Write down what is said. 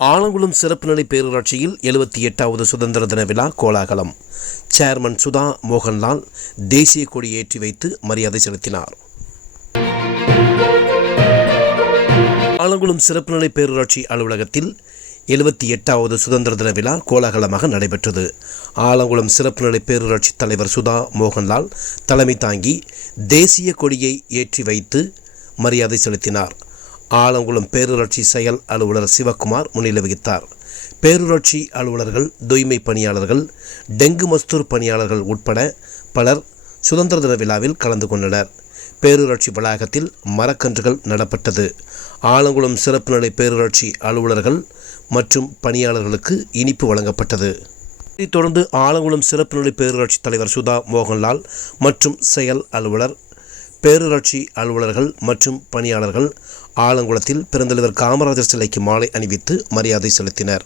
ஆலங்குளம் சிறப்பு நிலை பேரூராட்சியில் எழுபத்தி எட்டாவது சுதந்திர தின விழா கோலாகலம். சேர்மன் சுதா மோகன்லால் தேசிய கொடி ஏற்றி வைத்து மரியாதை செலுத்தினார். ஆலங்குளம் சிறப்பு நிலை பேரூராட்சி அலுவலகத்தில் எழுபத்தி எட்டாவது சுதந்திர தின விழா கோலாகலமாக நடைபெற்றது. ஆலங்குளம் சிறப்பு நிலை பேரூராட்சி தலைவர் சுதா மோகன்லால் தலைமை தாங்கி தேசிய கொடியை ஏற்றி வைத்து மரியாதை செலுத்தினார். ஆலங்குளம் பேரூராட்சி செயல் அலுவலர் சிவக்குமார் முன்னிலை வகித்தார். பேரூராட்சி அலுவலர்கள் தூய்மை பணியாளர்கள் டெங்கு மஸ்தூர் பணியாளர்கள் உட்பட பலர் சுதந்திர தின விழாவில் கலந்து கொண்டனர். பேரூராட்சி வளாகத்தில் மரக்கன்றுகள் நடப்பட்டது. ஆலங்குளம் சிறப்பு நிலை பேரூராட்சி அலுவலர்கள் மற்றும் பணியாளர்களுக்கு இனிப்பு வழங்கப்பட்டது. இதைத் தொடர்ந்து ஆலங்குளம் சிறப்பு நிலை பேரூராட்சி தலைவர் சுதா மோகன்லால் மற்றும் செயல் அலுவலர் பேரூராட்சி அலுவலர்கள் மற்றும் பணியாளர்கள் ஆலங்குளத்தில் பெருந்தலைவர் காமராஜர் சிலைக்கு மாலை அணிவித்து மரியாதை செலுத்தினர்.